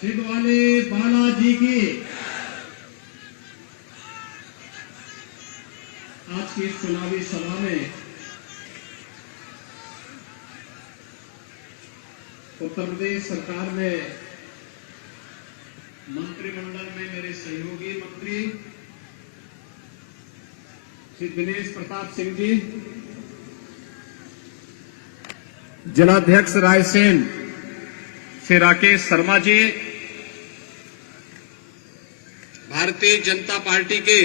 सिद्ध वाले बालाजी की। आज की इस चुनावी सभा में उत्तर प्रदेश सरकार में मंत्रिमंडल में मेरे सहयोगी मंत्री श्री दिनेश प्रताप सिंह जी, जिलाध्यक्ष रायसेन श्री राकेश शर्मा जी, भारतीय जनता पार्टी के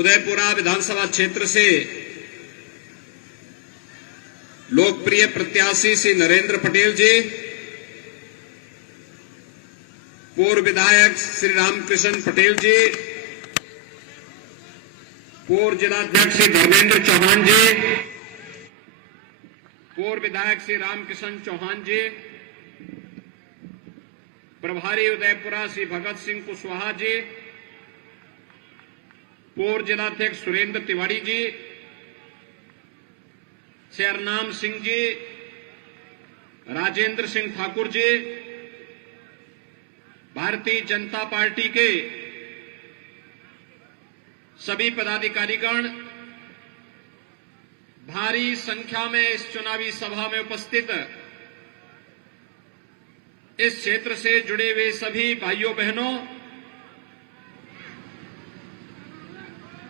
उदयपुरा विधानसभा क्षेत्र से लोकप्रिय प्रत्याशी श्री नरेंद्र पटेल जी, पूर्व विधायक श्री रामकृष्ण पटेल जी, पूर्व जिलाध्यक्ष श्री धर्मेंद्र चौहान जी, पूर्व विधायक श्री रामकिशन चौहान जी, प्रभारी उदयपुरा श्री भगत सिंह कुशवाहा जी, पूर्व जिलाध्यक्ष सुरेंद्र तिवारी जी, श्री हरनाम सिंह जी, राजेंद्र सिंह ठाकुर जी, भारतीय जनता पार्टी के सभी पदाधिकारीगण, भारी संख्या में इस चुनावी सभा में उपस्थित इस क्षेत्र से जुड़े हुए सभी भाइयों बहनों,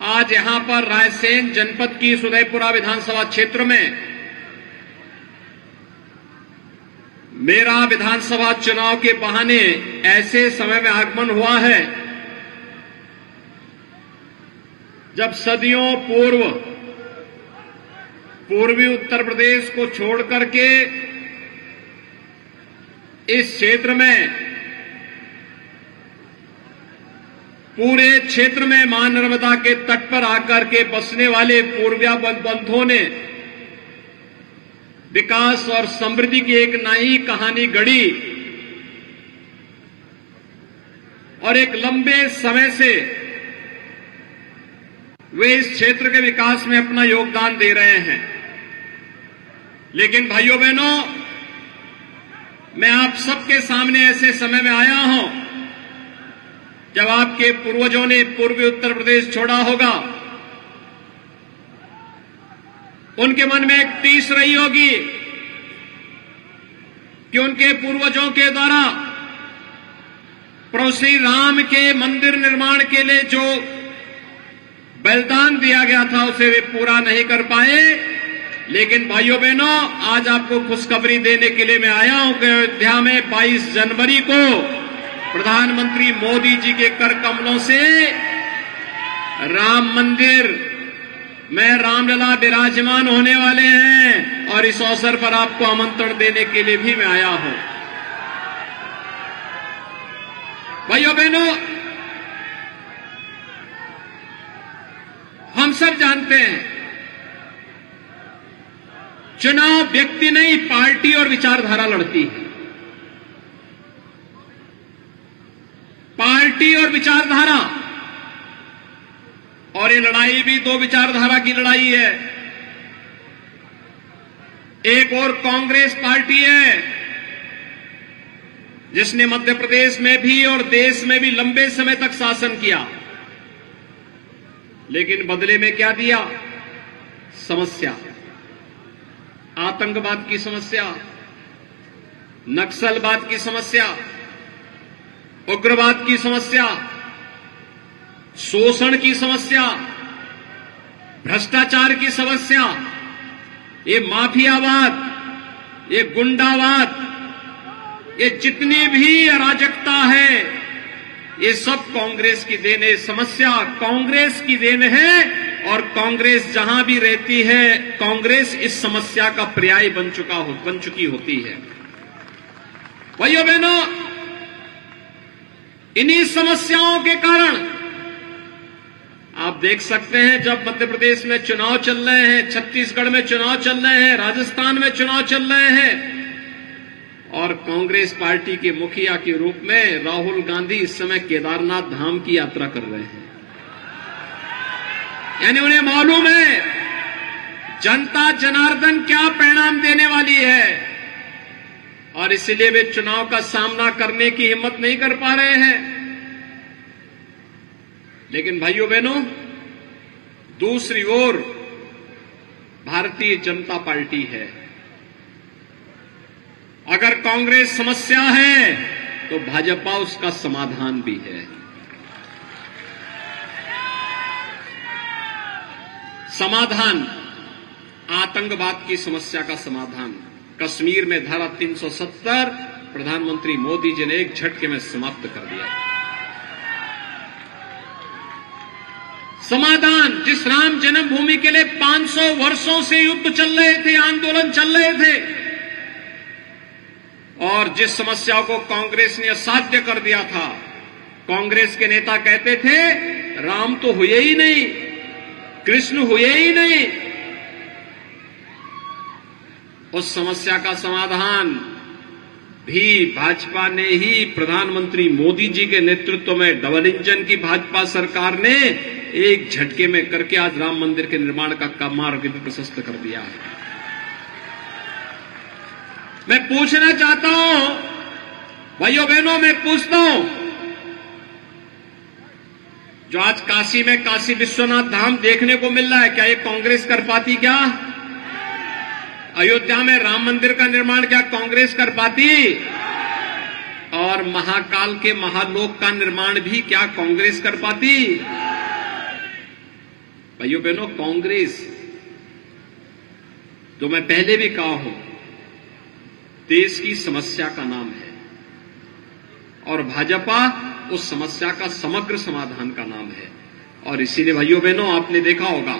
आज यहां पर रायसेन जनपद की उदयपुरा विधानसभा क्षेत्र में मेरा विधानसभा चुनाव के बहाने ऐसे समय में आगमन हुआ है जब सदियों पूर्व पूर्वी उत्तर प्रदेश को छोड़ करके इस क्षेत्र में, पूरे क्षेत्र में मां नर्मदा के तट पर आकर के बसने वाले पूर्विया बंधुओं ने विकास और समृद्धि की एक नई कहानी गढ़ी और एक लंबे समय से वे इस क्षेत्र के विकास में अपना योगदान दे रहे हैं। लेकिन भाइयों बहनों, मैं आप सबके सामने ऐसे समय में आया हूं जब आपके पूर्वजों ने पूर्वी उत्तर प्रदेश छोड़ा होगा, उनके मन में एक टीस रही होगी कि उनके पूर्वजों के द्वारा प्रभु श्री राम के मंदिर निर्माण के लिए जो बलिदान दिया गया था उसे वे पूरा नहीं कर पाए। लेकिन भाइयों बहनों, आज आपको खुशखबरी देने के लिए मैं आया हूं कि अयोध्या में 22 जनवरी को प्रधानमंत्री मोदी जी के कर कमलों से राम मंदिर में रामलला विराजमान होने वाले हैं और इस अवसर पर आपको आमंत्रण देने के लिए भी मैं आया हूं। भाइयों बहनों, हम सब जानते हैं चुनाव व्यक्ति नहीं, पार्टी और विचारधारा लड़ती है। पार्टी और विचारधारा, और ये लड़ाई भी दो विचारधारा की लड़ाई है। एक और कांग्रेस पार्टी है जिसने मध्य प्रदेश में भी और देश में भी लंबे समय तक शासन किया, लेकिन बदले में क्या दिया? समस्या, आतंकवाद की समस्या, नक्सलवाद की समस्या, उग्रवाद की समस्या, शोषण की समस्या, भ्रष्टाचार की समस्या, ये माफियावाद, ये गुंडावाद, ये जितनी भी अराजकता है, ये सब कांग्रेस की देन है। समस्या कांग्रेस की देन है और कांग्रेस जहां भी रहती है, कांग्रेस इस समस्या का पर्याय बन चुकी होती है। भाइयों बहनों, इन्हीं समस्याओं के कारण आप देख सकते हैं जब मध्य प्रदेश में चुनाव चल रहे हैं, छत्तीसगढ़ में चुनाव चल रहे हैं, राजस्थान में चुनाव चल रहे हैं और कांग्रेस पार्टी के मुखिया के रूप में राहुल गांधी इस समय केदारनाथ धाम की यात्रा कर रहे हैं। यानी उन्हें मालूम है जनता जनार्दन क्या परिणाम देने वाली है और इसलिए वे चुनाव का सामना करने की हिम्मत नहीं कर पा रहे हैं। लेकिन भाइयों बहनों, दूसरी ओर भारतीय जनता पार्टी है। अगर कांग्रेस समस्या है तो भाजपा उसका समाधान भी है। समाधान, आतंकवाद की समस्या का समाधान कश्मीर में धारा 370 प्रधानमंत्री मोदी जी ने एक झटके में समाप्त कर दिया। समाधान, जिस राम जन्मभूमि के लिए 500 वर्षों से युद्ध चल रहे थे, आंदोलन चल रहे थे, और जिस समस्या को कांग्रेस ने असाध्य कर दिया था। कांग्रेस के नेता कहते थे राम तो हुए ही नहीं, कृष्ण हुए ही नहीं। उस समस्या का समाधान भी भाजपा ने ही, प्रधानमंत्री मोदी जी के नेतृत्व में डबल इंजन की भाजपा सरकार ने एक झटके में करके आज राम मंदिर के निर्माण का मार्ग भी प्रशस्त कर दिया है। मैं पूछना चाहता हूं भाइयों बहनों, मैं पूछता हूं, जो आज काशी में काशी विश्वनाथ धाम देखने को मिल रहा है, क्या ये कांग्रेस कर पाती? क्या अयोध्या में राम मंदिर का निर्माण क्या कांग्रेस कर पाती? और महाकाल के महालोक का निर्माण भी क्या कांग्रेस कर पाती? भाइयों बहनों, कांग्रेस, जो मैं पहले भी कहा हूं, देश की समस्या का नाम है, और भाजपा उस समस्या का समग्र समाधान का नाम है। और इसीलिए भाइयों बहनों, आपने देखा होगा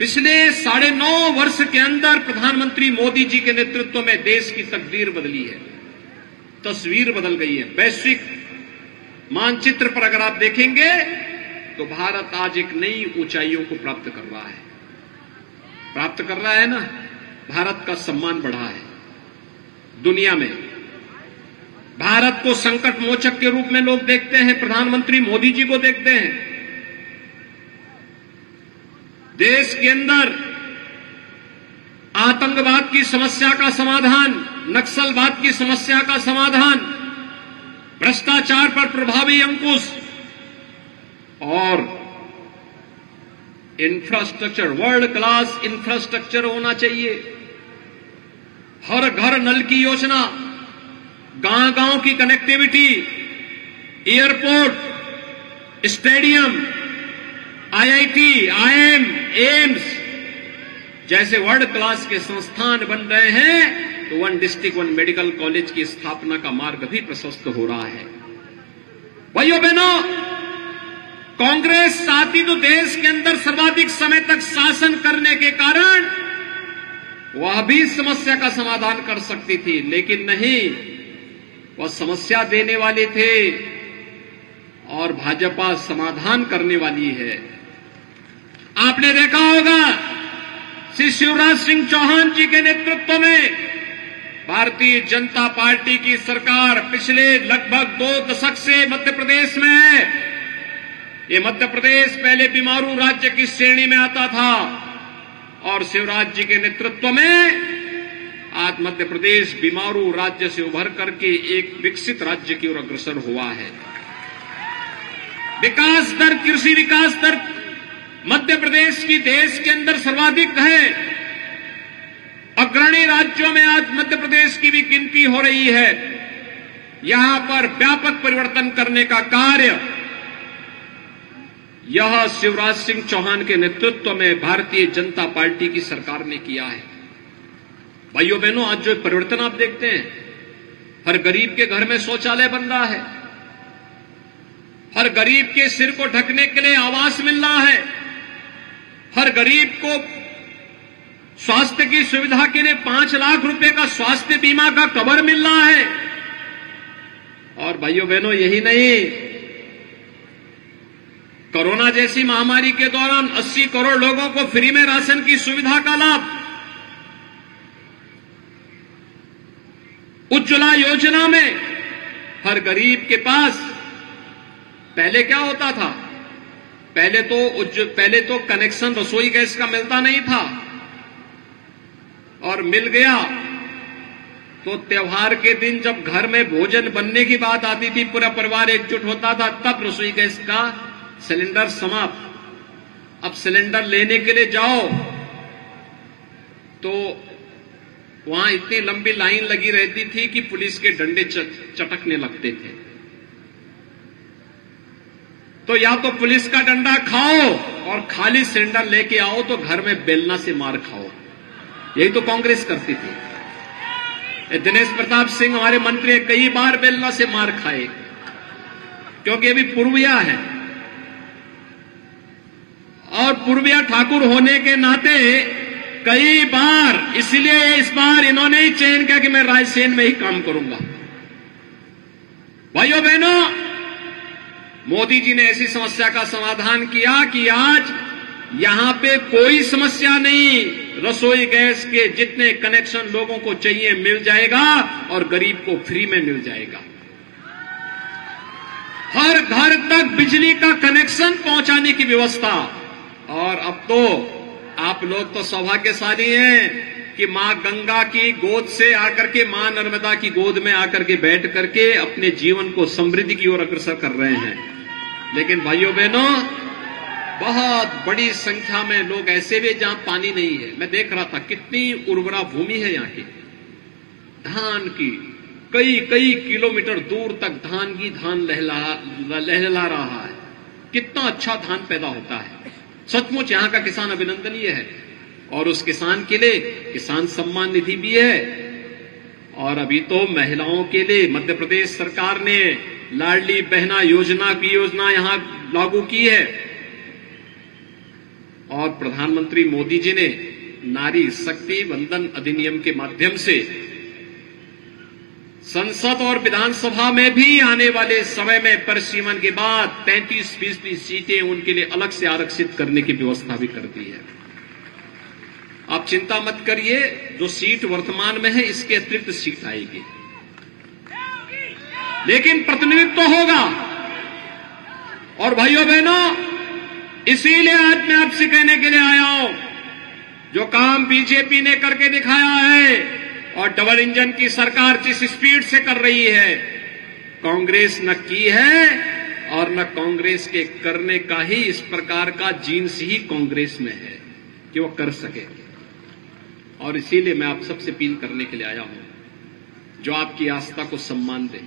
पिछले 9.5 वर्ष के अंदर प्रधानमंत्री मोदी जी के नेतृत्व में देश की तकदीर बदली है, तस्वीर बदल गई है। वैश्विक मानचित्र पर अगर आप देखेंगे तो भारत आज एक नई ऊंचाइयों को प्राप्त कर रहा है ना। भारत का सम्मान बढ़ा है दुनिया में। भारत को संकट मोचक के रूप में लोग देखते हैं, प्रधानमंत्री मोदी जी को देखते हैं। देश के अंदर आतंकवाद की समस्या का समाधान, नक्सलवाद की समस्या का समाधान, भ्रष्टाचार पर प्रभावी अंकुश और इंफ्रास्ट्रक्चर, वर्ल्ड क्लास इंफ्रास्ट्रक्चर होना चाहिए। हर घर नल की योजना, गांव-गांव की connectivity, airport, stadium, IIT, IIM, AIIMS जैसे वर्ल्ड क्लास के संस्थान बन रहे हैं, तो 1 डिस्ट्रिक्ट 1 मेडिकल कॉलेज की स्थापना का मार्ग भी प्रशस्त हो रहा है। भाइयों बहनों, कांग्रेस चाहती तो देश के अंदर सर्वाधिक समय तक शासन करने के कारण वह भी समस्या का समाधान कर सकती थी, लेकिन नहीं, वह समस्या देने वाले थे और भाजपा समाधान करने वाली है। आपने देखा होगा श्री शिवराज सिंह चौहान जी के नेतृत्व में भारतीय जनता पार्टी की सरकार पिछले लगभग 2 दशक से मध्य प्रदेश में है। ये मध्य प्रदेश पहले बीमारू राज्य की श्रेणी में आता था और शिवराज जी के नेतृत्व में आज मध्य प्रदेश बीमारू राज्य से उभर करके एक विकसित राज्य की ओर अग्रसर हुआ है। विकास दर, कृषि विकास दर मध्य प्रदेश की देश के अंदर सर्वाधिक है। अग्रणी राज्यों में आज मध्य प्रदेश की भी गिनती हो रही है। यहां पर व्यापक परिवर्तन करने का कार्य यह शिवराज सिंह चौहान के नेतृत्व में भारतीय जनता पार्टी की सरकार ने किया है। भाइयों बहनों, आज जो परिवर्तन आप देखते हैं, हर गरीब के घर में शौचालय बन रहा है, हर गरीब के सिर को ढकने के लिए आवास मिल रहा है, हर गरीब को स्वास्थ्य की सुविधा के लिए 5 लाख रुपए का स्वास्थ्य बीमा का कवर मिल रहा है। और भाइयों बहनों, यही नहीं, कोरोना जैसी महामारी के दौरान 80 करोड़ लोगों को फ्री में राशन की सुविधा का लाभ, उज्ज्वला योजना में हर गरीब के पास, पहले क्या होता था, पहले तो कनेक्शन रसोई गैस का मिलता नहीं था, और मिल गया तो त्योहार के दिन जब घर में भोजन बनने की बात आती थी, पूरा परिवार एकजुट होता था, तब रसोई गैस का सिलेंडर समाप्त। अब सिलेंडर लेने के लिए जाओ तो वहां इतनी लंबी लाइन लगी रहती थी कि पुलिस के डंडे चटकने लगते थे। तो या तो पुलिस का डंडा खाओ और खाली सिलेंडर लेके आओ तो घर में बेलना से मार खाओ। यही तो कांग्रेस करती थी। दिनेश प्रताप सिंह हमारे मंत्री कई बार बेलना से मार खाए, क्योंकि अभी पूर्विया है और पूर्विया ठाकुर होने के नाते कई बार, इसलिए इस बार इन्होंने ही चयन किया कि मैं रायसेन में ही काम करूंगा। भाइयों बहनों, मोदी जी ने ऐसी समस्या का समाधान किया कि आज यहां पे कोई समस्या नहीं, रसोई गैस के जितने कनेक्शन लोगों को चाहिए मिल जाएगा और गरीब को फ्री में मिल जाएगा। हर घर तक बिजली का कनेक्शन पहुंचाने की व्यवस्था। और अब तो आप लोग तो सौभाग्यशाली हैं कि मां गंगा की गोद से आकर के, मां नर्मदा की गोद में आकर के बैठ करके अपने जीवन को समृद्धि की ओर अग्रसर कर रहे हैं। लेकिन भाइयों बहनों, बहुत बड़ी संख्या में लोग ऐसे भी जहां पानी नहीं है। मैं देख रहा था कितनी उर्वरा भूमि है यहाँ की, धान की, कई कई किलोमीटर दूर तक धान लहला रहा है। कितना अच्छा धान पैदा होता है। सचमुच यहाँ का किसान अभिनंदनीय है। और उस किसान के लिए किसान सम्मान निधि भी है। और अभी तो महिलाओं के लिए मध्य प्रदेश सरकार ने लाडली बहना योजना की योजना यहां लागू की है। और प्रधानमंत्री मोदी जी ने नारी शक्ति वंदन अधिनियम के माध्यम से संसद और विधानसभा में भी आने वाले समय में परिसीमन के बाद 33% सीटें उनके लिए अलग से आरक्षित करने की व्यवस्था भी कर दी है। आप चिंता मत करिए, जो सीट वर्तमान में है इसके अतिरिक्त सीट आएगी, लेकिन प्रतिनिधित्व तो होगा। और भाइयों बहनों, इसीलिए आज मैं आपसे कहने के लिए आया हूं, जो काम बीजेपी ने करके दिखाया है और डबल इंजन की सरकार जिस स्पीड से कर रही है, कांग्रेस न की है और न कांग्रेस के करने का ही इस प्रकार का जीन्स ही कांग्रेस में है कि वो कर सके। और इसीलिए मैं आप सबसे अपील करने के लिए आया हूं, जो आपकी आस्था को सम्मान दे,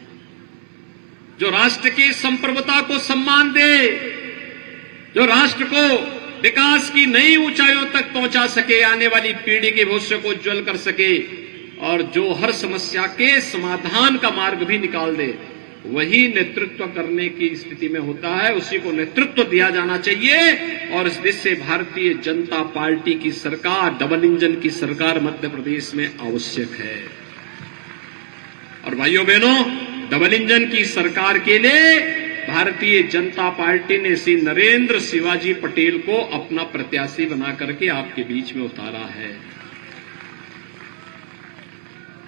जो राष्ट्र की संप्रभुता को सम्मान दे, जो राष्ट्र को विकास की नई ऊंचाइयों तक पहुंचा सके, आने वाली पीढ़ी के भविष्य को उज्जवल कर सके, और जो हर समस्या के समाधान का मार्ग भी निकाल दे, वही नेतृत्व करने की स्थिति में होता है, उसी को नेतृत्व दिया जाना चाहिए। और इस देश से भारतीय जनता पार्टी की सरकार, डबल इंजन की सरकार मध्य प्रदेश में आवश्यक है। और भाइयों बहनों, डबल इंजन की सरकार के लिए भारतीय जनता पार्टी ने श्री नरेंद्र शिवाजी पटेल को अपना प्रत्याशी बना करके आपके बीच में उतारा है।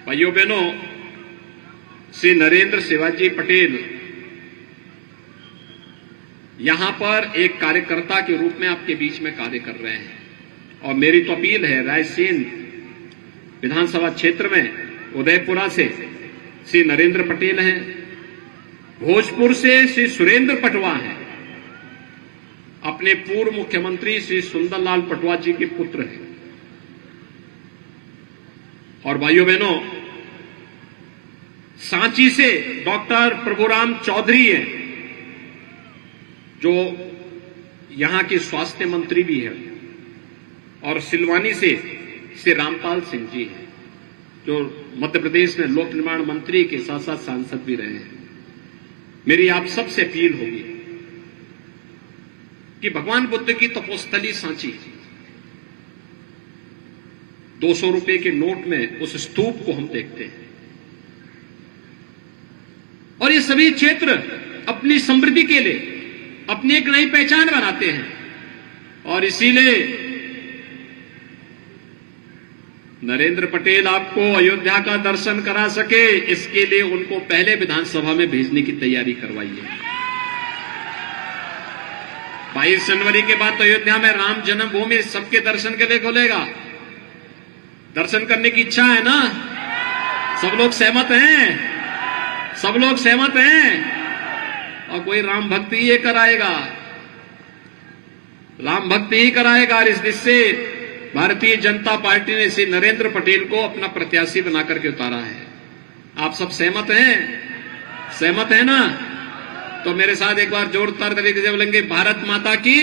भाइयों बहनों, श्री नरेंद्र शिवाजी पटेल यहां पर एक कार्यकर्ता के रूप में आपके बीच में कार्य कर रहे हैं। और मेरी तो अपील है, रायसेन विधानसभा क्षेत्र में उदयपुरा से श्री नरेंद्र पटेल हैं, भोजपुर से श्री सुरेंद्र पटवा हैं, अपने पूर्व मुख्यमंत्री श्री सुंदरलाल पटवा जी के पुत्र हैं। और भाइयों बहनों, सांची से डॉक्टर प्रभुराम चौधरी हैं, जो यहां के स्वास्थ्य मंत्री भी हैं। और सिलवानी से श्री रामपाल सिंह जी हैं, जो मध्य प्रदेश में लोक निर्माण मंत्री के साथ साथ सांसद भी रहे हैं। मेरी आप सबसे अपील होगी कि भगवान बुद्ध की तपोस्थली सांची, 200 रुपए के नोट में उस स्तूप को हम देखते हैं। और ये सभी क्षेत्र अपनी समृद्धि के लिए अपनी एक नई पहचान बनाते हैं। और इसीलिए नरेंद्र पटेल आपको अयोध्या का दर्शन करा सके, इसके लिए उनको पहले विधानसभा में भेजने की तैयारी करवाइए। 22 जनवरी के बाद तो अयोध्या में राम जन्मभूमि सबके दर्शन के लिए खुलेगा। दर्शन करने की इच्छा है ना? सब लोग सहमत हैं? सब लोग सहमत हैं? और कोई राम भक्ति ही कराएगा, राम भक्ति ही कराएगा। और इस दिश से भारतीय जनता पार्टी ने श्री नरेंद्र पटेल को अपना प्रत्याशी बनाकर के उतारा है। आप सब सहमत हैं? सहमत है ना? तो मेरे साथ एक बार जोरदार तरीके से बोलेंगे, भारत माता की,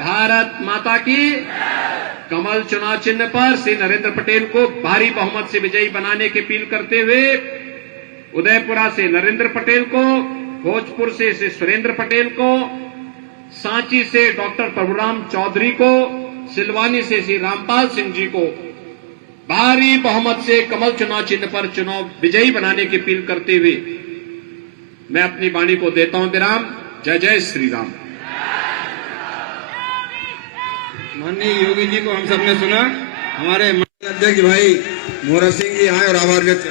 भारत माता की। कमल चुनाव चिन्ह पर श्री नरेंद्र पटेल को भारी बहुमत से विजयी बनाने की अपील करते हुए उदयपुरा से नरेंद्र पटेल को, भोजपुर से श्री सुरेंद्र पटेल को, सांची से डॉक्टर प्रभुराम चौधरी को, सिलवानी से श्री रामपाल सिंह जी को भारी बहुमत से कमल चुनाव चिन्ह पर चुनाव विजयी बनाने की अपील करते हुए मैं अपनी वाणी को देता हूं विराम। जय जय श्री राम। माननीय योगी जी को हम सबने सुना। हमारे अध्यक्ष भाई मोहरा सिंह जी आए और आभार व्यक्त